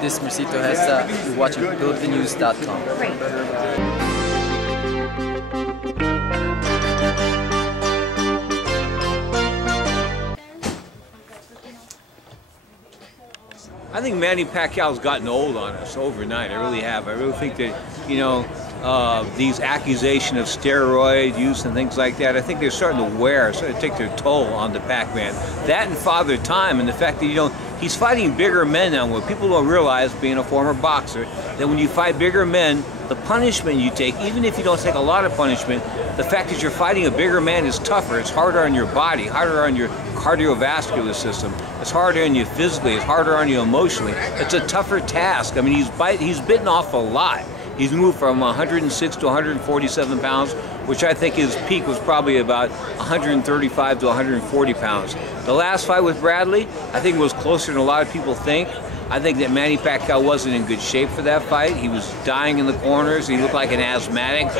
This is Mercito Hesta. You're watching BuildTheNews.com. I think Manny Pacquiao's gotten old on us overnight. I really have. I really think that, you know, these accusations of steroid use and things like that, I think they're starting to take their toll on the Pac-Man. That and Father Time, and the fact that, you know, he's fighting bigger men now. What people don't realize, being a former boxer, that when you fight bigger men, the punishment you take, even if you don't take a lot of punishment, the fact that you're fighting a bigger man is tougher. It's harder on your body, harder on your cardiovascular system. It's harder on you physically. It's harder on you emotionally. It's a tougher task. I mean, he's bitten off a lot. He's moved from 106 to 147 pounds, which I think his peak was probably about 135 to 140 pounds. The last fight with Bradley, I think it was closer than a lot of people think. I think that Manny Pacquiao wasn't in good shape for that fight. He was dying in the corners. He looked like an asthmatic,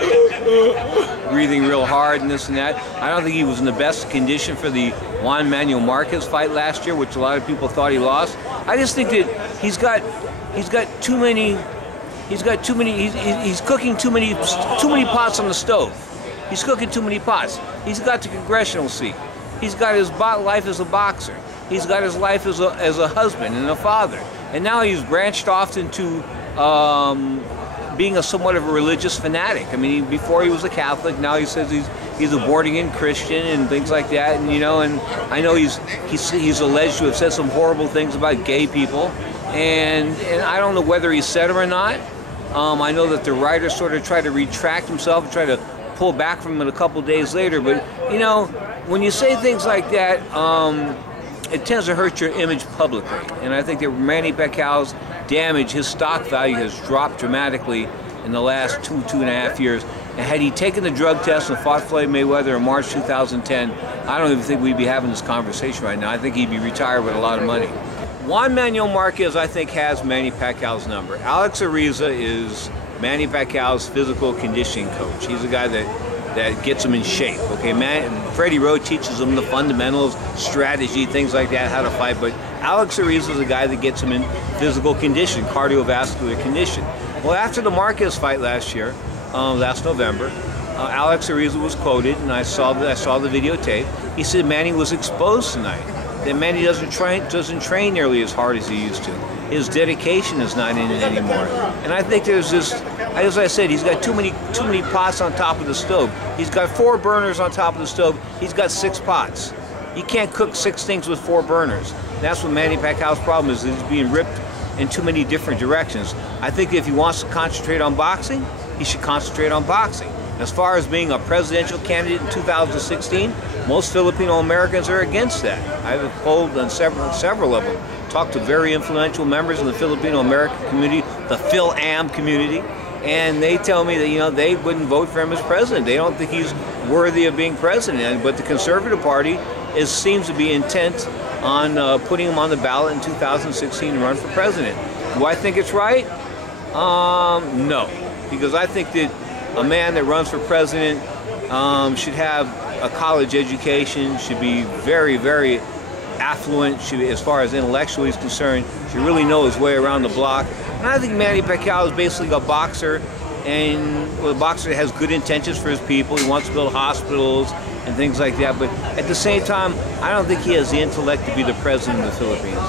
breathing real hard and this and that. I don't think he was in the best condition for the Juan Marquez fight last year, which a lot of people thought he lost. I just think that he's cooking too many pots on the stove. He's cooking too many pots. He's got the congressional seat. He's got his life as a boxer. He's got his life as a husband and a father. And now he's branched off into being somewhat of a religious fanatic. I mean, before he was a Catholic, now he says he's a born-again Christian and things like that. And you know, and I know he's alleged to have said some horrible things about gay people. And I don't know whether he said them or not. I know that the writer sort of tried to retract himself and try to pull back from it a couple days later. But you know, when you say things like that, it tends to hurt your image publicly. And I think that Manny Pacquiao's damage, his stock value has dropped dramatically in the last two and a half years. And had he taken the drug test and fought Floyd Mayweather in March 2010, I don't even think we'd be having this conversation right now. I think he'd be retired with a lot of money. Juan Marquez, I think, has Manny Pacquiao's number. Alex Ariza is Manny Pacquiao's physical conditioning coach. He's a guy that gets him in shape. Okay, Freddie Rowe teaches him the fundamentals, strategy, things like that, how to fight. But Alex Ariza is a guy that gets him in physical condition, cardiovascular condition. Well, after the Marquez fight last year, last November, Alex Ariza was quoted, and I saw the videotape. He said Manny was exposed tonight. That Manny doesn't train nearly as hard as he used to. His dedication is not in it anymore. And I think there's this, as I said, he's got too many pots on top of the stove. He's got 4 burners on top of the stove. He's got 6 pots. You can't cook 6 things with 4 burners. That's what Manny Pacquiao's problem is. He's being ripped in too many different directions. I think if he wants to concentrate on boxing, he should concentrate on boxing. As far as being a presidential candidate in 2016, most Filipino Americans are against that. I've polled on several of them, talked to very influential members in the Filipino American community, the Phil-Am community, and they tell me that, you know, they wouldn't vote for him as president. They don't think he's worthy of being president. But the Conservative Party seems to be intent on putting him on the ballot in 2016 to run for president. Do I think it's right? No, because I think that a man that runs for president should have a college education, should be very, very affluent, as far as intellectually is concerned, should really know his way around the block. And I think Manny Pacquiao is basically a boxer, and a boxer that has good intentions for his people. He wants to build hospitals and things like that, but at the same time, I don't think he has the intellect to be the president of the Philippines.